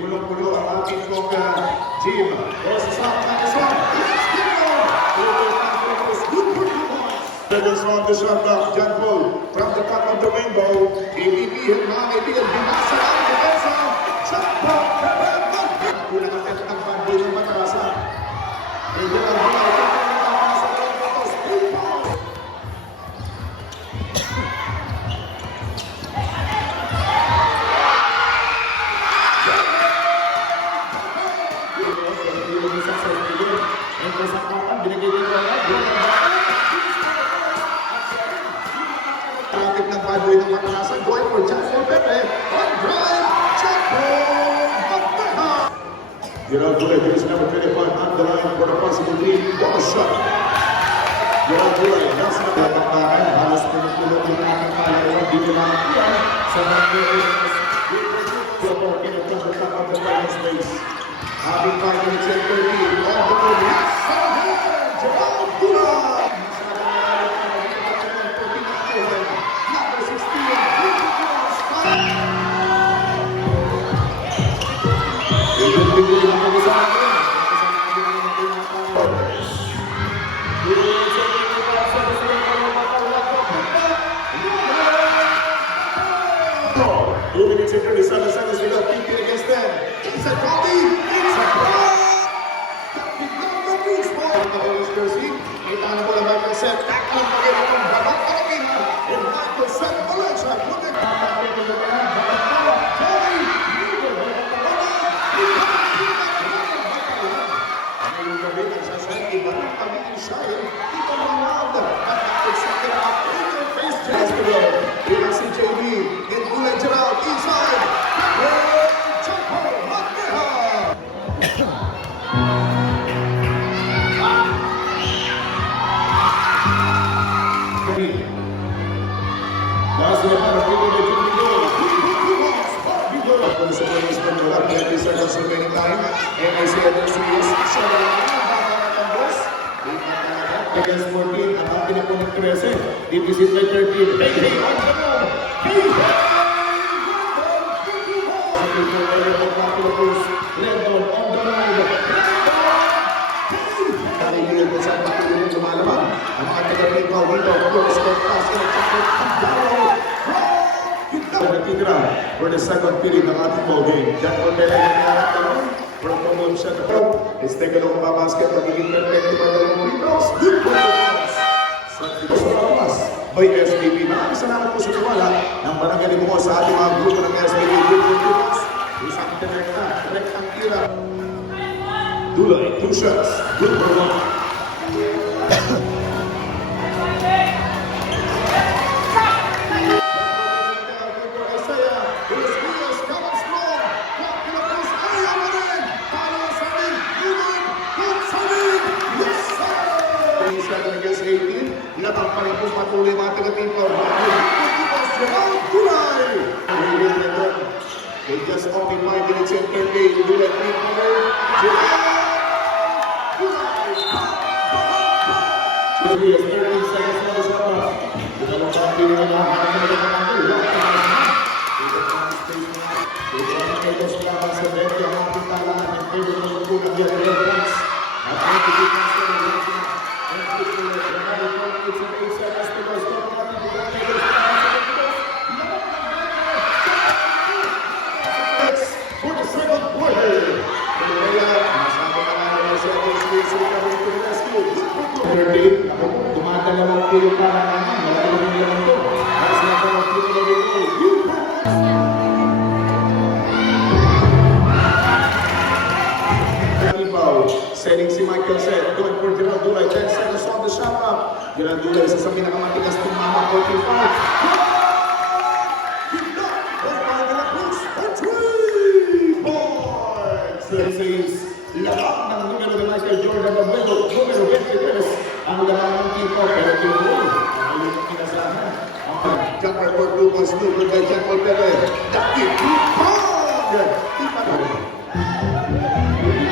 Pulong-pulo ang ating team. Seconds on the shot clock, John Paul from the top of the rainbow. ABB, mga kaibigan, binasa ang depensa. John Paul, kulang ang tetang fanboy ng Matarasa. Medyo ang buhay ng Matarasa. Traffic ng Padre ng Matarasan, going for John Paul Pepe, on drive, John Paul Pepe. Gerald Bulay, this number 25 on the line for the possible lead, what a shot. Gerald Bulay, nasa nagtatakbahan, halos pinutulog yung ating palayawan, dito lang sa mga in the front of the final space. Ating parking center lead, all the way, Gerald Bulay. Minutes and 37 seconds without thinking against them. It's a goalie! It's a goal! Kapit lang na reach ball! Ang Orange jersey, kita na po naman ng set. Tackle pa rin itong babak kalapin. And Michael set Valencia. Punit! Kapit na naman, babak tawa. Goalie! Ngayong gabi, nagsasahin, iba ng pagiging sayo. Ito ang mga at nag-second up in your face. Basketball. Ina si JB. And Bulay Gerald inside. Chapo Magneha. Last one para Pico de Junior. Ako sa players pa nila. 20 seconds remaining time. And I say that serious. Siya na lang ang baka natambos. Against 14. Ang atin na po ng 13. Deficit by 13. Hey, on the move. Hey, Lendon on the road. Kanilin ko sa patuloy ng lumalaman. Ang mga taga-pinball dito. Close to pass. Natitira for the second period ng ating ball game. Jack Ortega yung nangyarap naman. From promotion to pro. Let's take a look at basket. Magiging perfecto by the long windows. Good performance. Sa pagpas by SBB. Maraming salamat po sa tiwala ng barangay mo sa ating mga grupo ng SBB. Good performance. Isang direktang tira. Dulay, 2 shots. Good for 1. Against 18, inatang pa rin po patuloy mga taga-pinball. Gerald Bulay! They just only 5 minutes and 30. Bulay, 3-pointer. Gerald Bulay! 13 seconds na sa pa. Dalawang pang-pili na mga hanap na ito sa labang sa Betty ang ating talangan ng table ng lukulang yan. At ang tigitan sa mga for the second quarter. Tumatalalang po yung parang naman. Malaki rin naman ito. Para sa mga people of setting si Michael Set, going for Gerald Dulay, 10 seconds on the shot clock. Gerald Dulay, isa sa pinakamatigas tumama, 45. Good luck! By the Cruz, for 3! says, labak ng numero ni Michael Jordan Abuelo, numero 23, ang lamang ng tipo, pero tinuro, ang ayun ang kinasahan. Jumper for Lucas, numero kay Jack Olpere, Daki, Lupag! Ipa na.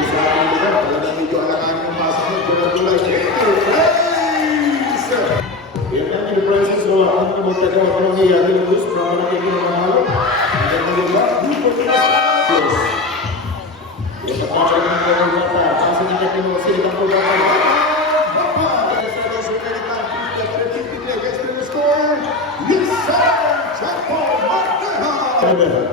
Sa ating lugar, talagang medyo alangan yung pasok ng Gulay, Race! Yan ang in-prices, so ang kamagtaga ko ng iya, nilulus, para natin yung mga halo. Ang ganda nila, Lupo Pinas, yung kapatid ng mga bata, kasi hindi ka pinusin ang pagkakala. Bapa! Sa Los American, 50-53 against the score, Lisa Chapo Marteja!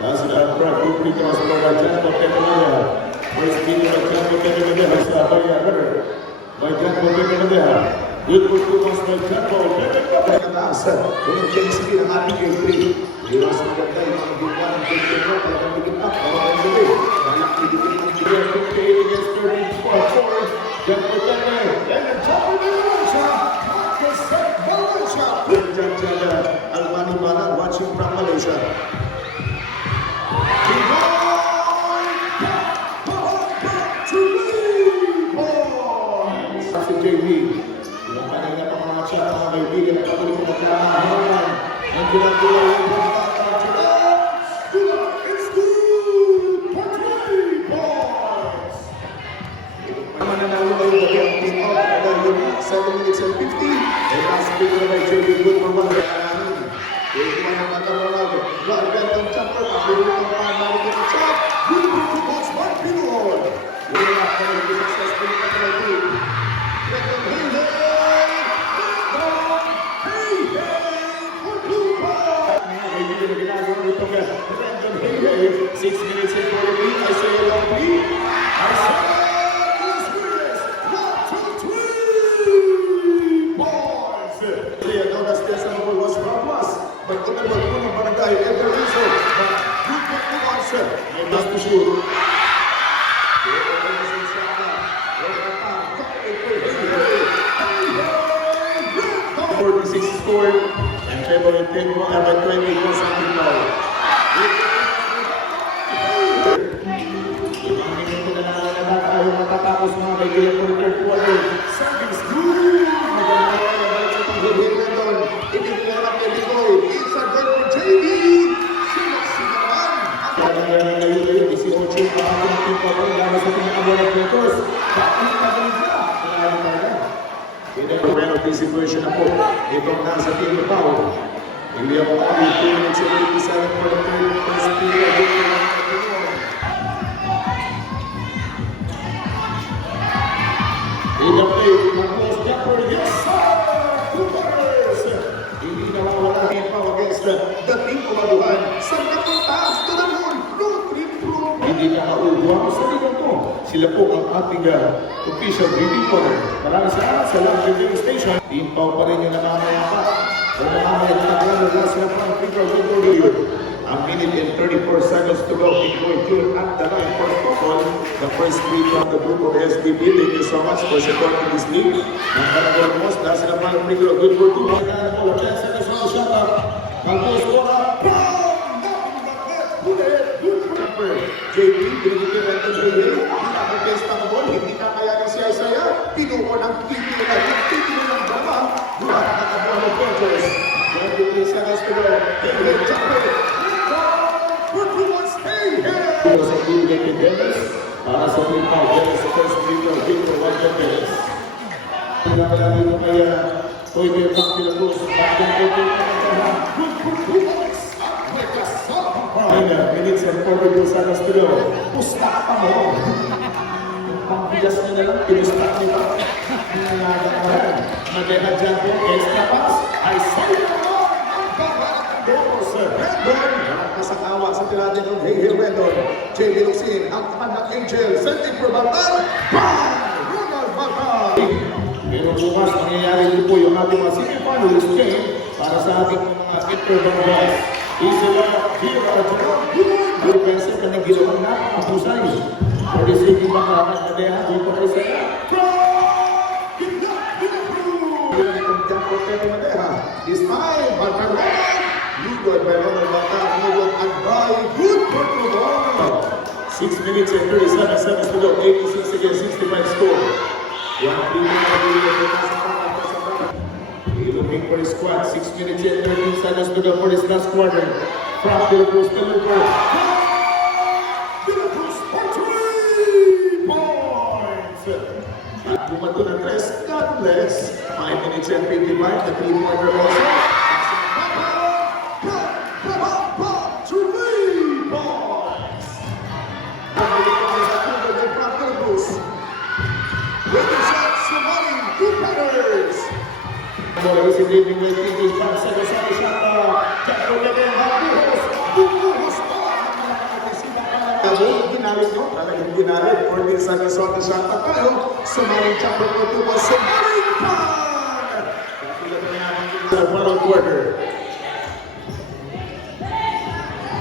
Nasa na ang crowd, kumpleto sa mga Chapo Marteja. First video ng Chapo Marteja sa Bayaran. May Chapo Marteja. Good for 2 months by Chapo Marteja. Unang James Lee ng ating game 3. Iwas na ganda yung mga gumpa ng game 3 mo. Talagang bigit up. Parang sabi. Balak ibigit ng Giro. 58 against 34. Chapo Marteja. And the Chapo Marteja. Marcus Valencia. Good job, Chapo. Almani Banan watching from Malaysia. Si JB, yung kanina pa mga chat, mga kaibigan, at patuloy ko magkakahawan. Ang ginagawa yung Dula, it's good! 20 points! Naman na namin na yung bagay ang team out. Dahil yung 7 minutes and 50. And last week na by JB, good for 1. Yung mga nagkakaroon, Largan ng chopper, pagbirulit ng pangalan ng chat. Good for 2 points, Mark Pinol. Yung mga kanina successful na kanina. Six minutes and 43. I say along me. I say boys. Clear down as the sample was Ramos. But the number one of Barangay ever is but good for the answer. And that's to shoot. 46 scored and favorite 10 more and 20 was something now. Ibang minuto na naman tayo matatapos mga kaibigan for the third quarter. Service good! Maganda yan ang balik sa pag-hit na doon. Ibiglarap kay Ligoy. It's a goal for JB! Sinak-sinaman! Kaya nangyari na yun, 18 ang ating team pa rin lamang sa pinakabuan ng puntos. Bakit pa rin siya? Kaya talaga. Penalty situation na po. Itong nasa team na tao. Hindi ako kami 2 minutes and 87 for the third first period. In the play, Marcos Jacper, yes sir! Coopers! Hindi nawawala ang pao against the team kumaduhan. Saan ka punta? To the moon! Road trip room! Hindi nakauwa sa ligang to. Sila po ang ating official reviewer. Maraming sa Lunch Review Station. Team pao pa rin yung namamaya pa. Kung namamaya na naglaro last na pang figure of the period. A minute and 34 seconds to go. Pinoy June at the line for Tokon. The first free from the group of SDB. Thank you so much for supporting this league. Ang karagawang most, nasa na pang figure of good for 2. Magkana po, 10 seconds from the shot up. Mag-post-score up. JB, binigyan ng JB. Pinapag-test ang ball. Hindi kakayanin si Isaiah. Pinuko ng titilo ng baba. Buhat na kabuhan ng Dodgers. 23 seconds to go. Hey, Jumper. Sa team David Dennis, para sa team Paul Dennis, sa first video, Victor Wanda Dennis. Pinapalagi mo kaya, pwede yung pagpilagos, bakit po ito minutes and 42 seconds to go. Pustak pa mo. Pagbigas nyo na lang, pinustak nyo pa. Madeha dyan po, extra pass. I say it all. Kasakawa sa tirada ng Hey Rendon. J. Luxin, ang tapan ng Angel. Sending for Batal. Ronald Batal. Pero bukas, mangyayari din po yung ating mga semi-finalist game para sa ating mga interbangas. Isa lang, Hira, Jerome, Pensa, kanyang ginawang napakapusay. For the safety back na Madeha, di pa rin sila. This time, Balcarona. Good by Ronald Batal, good and by good for 6 minutes and 37 seconds to go. 86 against 65 score. 1-3 looking for his squad. 6 minutes and 13 seconds to go for this last quarter. From Philippines to Liverpool. Philippines for 3 points. At bumato ng 3, God bless. 5 minutes and 55, the 3-pointer also. 3 points. With the shot, Somali, 2 pointers. Bola is leaving with 55 seconds on the shot. Jack O'Leary, Buhos. Ginamit nyo, talagang ginamit. 14 seconds on the shot. Tayo, Somali, Jack O'Leary, Somali, the final quarter.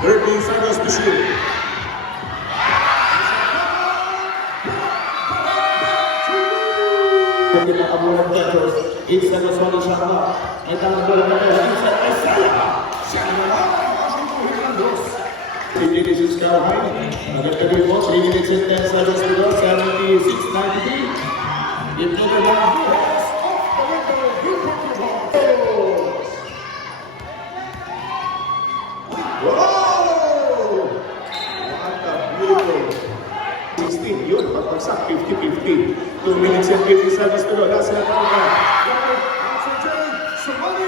13 seconds to shoot. Pinakamulang Petros, 8 seconds on the shot clock. May talang bola na tayo. Inside, ay Salah! Siya naman! This is Carolina. Agad ka rin mo, 3 minutes and 10 seconds to go. 76-93. Give to the one. Whoa! What a beautiful 16. Yun, pagpagsak 50-50. 2 minutes and 50 seconds to go. Last na tayo. Somebody